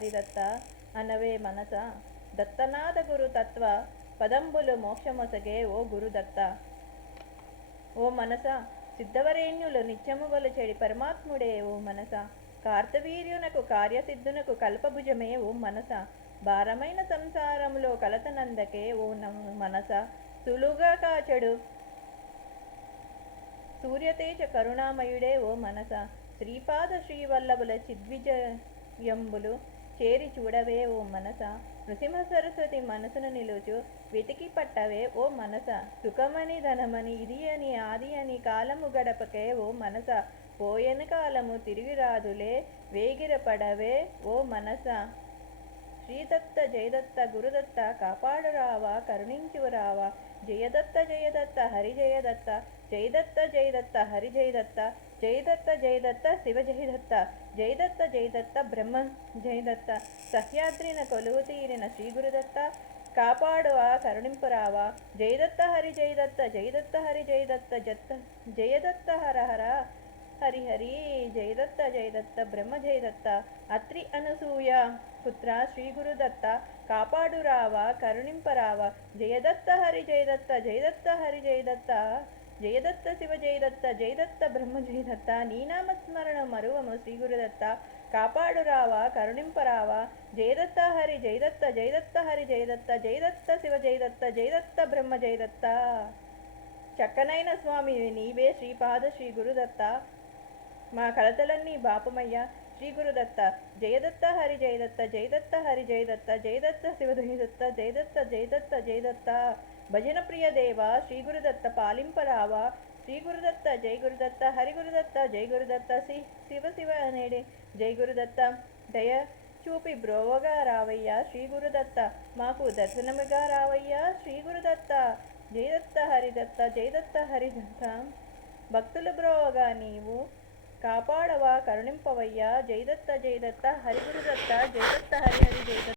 హరిదత్త అనవే మనస. దత్తనాథ గురు తత్వ పదంబులు మోక్షమొసగే ఓ గురుదత్త. ఓ మనస, సిద్ధవరేణ్యులు నిత్యముగలు చెడి పరమాత్ముడే ఓ మనస. కార్తవీర్యునకు కార్యసిద్ధునకు కల్పభుజమే ఓ మనస. భారమైన సంసారములో కలతనందకే ఓ మనస. సులుగా కాచడు సూర్యతేజ కరుణామయుడే ఓ మనస. శ్రీపాద శ్రీవల్లభుల చిద్విజయంబులు చేరి చూడవే ఓ మనస. నృసింహ సరస్వతి మనసును నిలుచు వెతికి పట్టవే ఓ మనస. సుఖమని ధనమని ఇది అని ఆది అని కాలము గడపకే ఓ మనస. పోయెను కాలము తిరిగి రాదులే వేగిరపడవే ఓ మనస. శ్రీదత్త జయదత్త గురుదత్త కాపాడురావా కరుణించురావా. జయదత్త జయదత్త హరి జయదత్త జయదత్త జయదత్త హరి జయదత్త జయదత్త జయదత్త శివ జయదత్త జయదత్త జయదత్త బ్రహ్మ జయదత్త. సహ్యాద్రిన కొలువు తీరిన శ్రీ గురుదత్త కాపాడువా కరుణింపురావా. జయదత్త హరి జయదత్త జయదత్త హరి జయదత్త జయదత్త హర హర హరి హరి జయదత్త జయదత్త బ్రహ్మ జయదత్త. అత్రి అనసూయ పుత్ర శ్రీ గురుదత్త కాపాడురావా కరుణింపరావా. జయదత్త హరి జయదత్త జయదత్త హరి జయదత్త జయదత్త శివ జయదత్త జయదత్త బ్రహ్మ జయదత్త. నీ నామస్మరణ మరువము శ్రీ గురుదత్త కాపాడురావా కరుణింపరావా. జయదత్త హరి జయదత్త జయదత్త హరి జయదత్త జయదత్త శివ జయదత్త జయదత్త బ్రహ్మ జయదత్త. చక్కనైన స్వామి నీవే శ్రీపాద శ్రీ గురుదత్త. మా కలతలన్నీ బాపమయ్యా శ్రీ గురుదత్త. జయదత్త హరి జయదత్త జయదత్త హరి జయదత్త జయదత్త శివ జయదత్త జయదత్త జయదత్త జయదత్త. భజన ప్రియ దేవ శ్రీ గురుదత్త పాలింపరావా. శ్రీ గురుదత్త జై గురుదత్త హరి గురుదత్త జై గురుదత్త శివ శివ అనేడే జై గురుదత్త. దయ చూపి బ్రోవగా రావయ్యా శ్రీ గురుదత్త. మాకు దర్శనముగా రావయ్యా శ్రీ గురుదత్త. జయదత్త హరిదత్త జయదత్త హరిదత్త. భక్తులు బ్రోవగా నీవు కాపాడవా కరుణింపవయ్యా. జయదత్త జయదత్త హరి గురుదత్త జయదత్త హరి హరి జయదత్త.